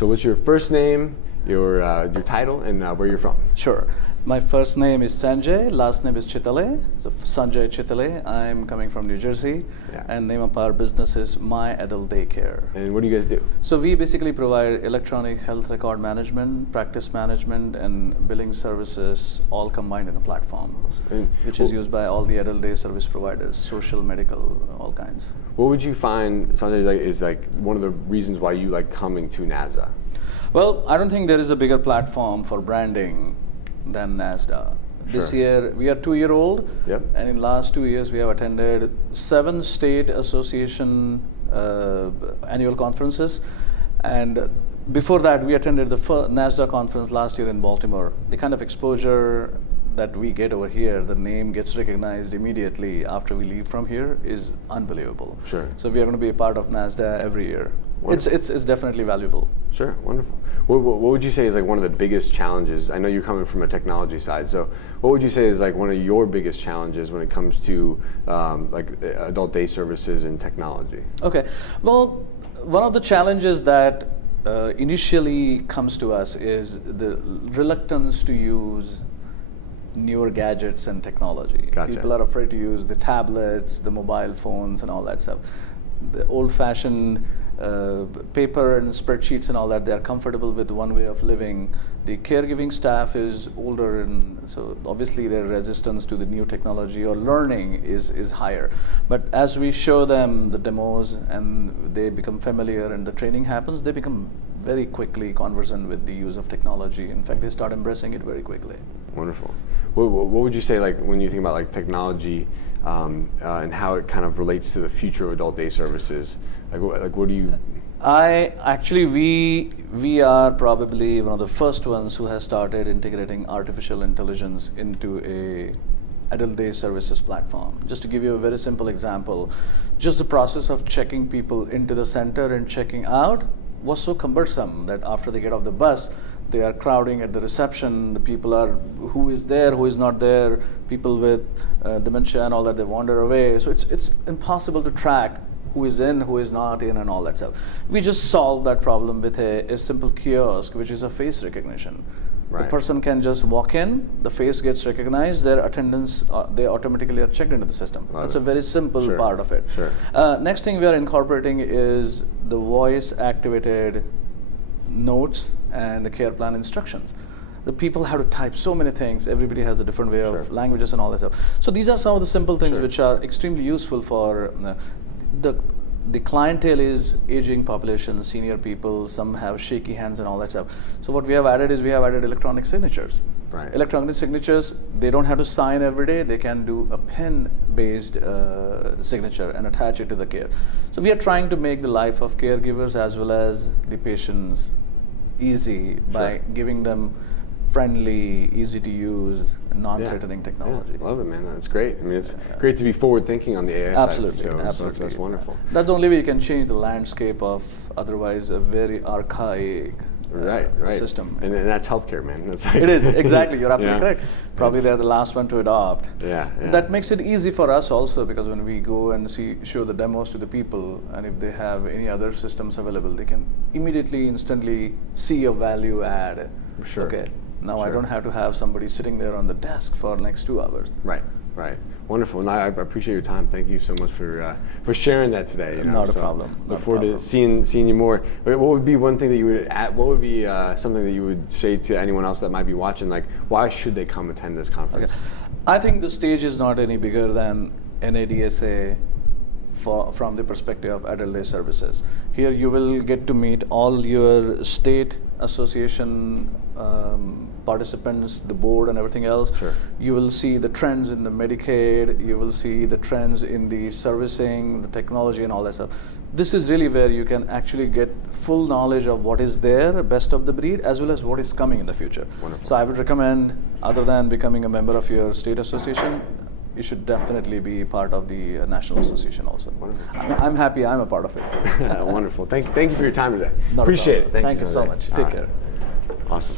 So what's your first name, your title, and where you're from? Sure. My first name is Sanjay, last name is Chitale. So Sanjay Chitale. I'm coming from New Jersey, and name of our business is MyAdultDayCare. And what do you guys do? So we basically provide electronic health record management, practice management, and billing services all combined in a platform, which is used by all the adult day service providers, social, medical, all kinds. What would you find, Sanjay, is one of the reasons why you like coming to NADSA? Well, I don't think there is a bigger platform for branding than NADSA. This year, we are 2-year-old, and in last 2 years, we have attended 7 state association annual conferences, and before that, we attended the NADSA conference last year in Baltimore. The kind of exposure that we get over here, the name gets recognized immediately after we leave from here, is unbelievable. Sure. So we are going to be a part of NADSA every year. It's definitely valuable. Sure, wonderful. What would you say is one of the biggest challenges? I know you're coming from a technology side, so what would you say is one of your biggest challenges when it comes to adult day services and technology? Okay, well, one of the challenges that initially comes to us is the reluctance to use newer gadgets and technology. Gotcha. People are afraid to use the tablets, the mobile phones, and all that stuff. The old-fashioned paper and spreadsheets and all that, they are comfortable with one way of living. The caregiving staff is older, and so obviously their resistance to the new technology or learning is higher. But as we show them the demos and they become familiar and the training happens, they become very quickly conversant with the use of technology. In fact, they start embracing it very quickly. Wonderful. What would you say, when you think about technology and how it kind of relates to the future of adult day services? What do you? We are probably one of the first ones who has started integrating artificial intelligence into a adult day services platform. Just to give you a very simple example, just the process of checking people into the center and checking out was so cumbersome that after they get off the bus, they are crowding at the reception. The people are, who is there, who is not there, people with dementia and all that, they wander away. So it's impossible to track who is in, who is not in, and all that stuff. We just solved that problem with a simple kiosk, which is a face recognition. Right. The person can just walk in, the face gets recognized, their attendance, they automatically are checked into the system. That's a very simple part of it. Sure. Next thing we are incorporating is the voice-activated notes and the care plan instructions. The people have to type so many things. Everybody has a different way of languages and all that stuff. So these are some of the simple things which are extremely useful for the clientele is aging population, senior people, some have shaky hands and all that stuff. So what we have added is we have added electronic signatures. Right. Electronic signatures, they don't have to sign every day. They can do a pen-based signature and attach it to the care. So we are trying to make the life of caregivers as well as the patients easy by giving them friendly, easy to use, non-threatening technology. Yeah, love it, man. That's great. I mean, it's great to be forward thinking on the AI side. Absolutely. So that's wonderful. That's the only way you can change the landscape of otherwise a very archaic system. And that's healthcare, man. It is, exactly. You're absolutely correct. Probably they're the last one to adopt. Yeah. That makes it easy for us also, because when we go and show the demos to the people, and if they have any other systems available, they can immediately, instantly see a value add. Sure. Okay. Now I don't have to have somebody sitting there on the desk for the next 2 hours. Right. Wonderful. And I appreciate your time. Thank you so much for sharing that today. Not a problem. Look forward to seeing you more. What would be one thing that you would add? What would be something that you would say to anyone else that might be watching? Why should they come attend this conference? Okay. I think the stage is not any bigger than NADSA from the perspective of adult day services. Here you will get to meet all your state association participants, the board and everything else. Sure. You will see the trends in the Medicaid, you will see the trends in the servicing, the technology and all that stuff. This is really where you can actually get full knowledge of what is there, best of the breed, as well as what is coming in the future. Wonderful. So I would recommend, other than becoming a member of your state association, you should definitely be part of the National Association also. Wonderful. I'm happy I'm a part of it. Wonderful. Thank you for your time today. Not Appreciate it. Thank you so much. Take care. Awesome.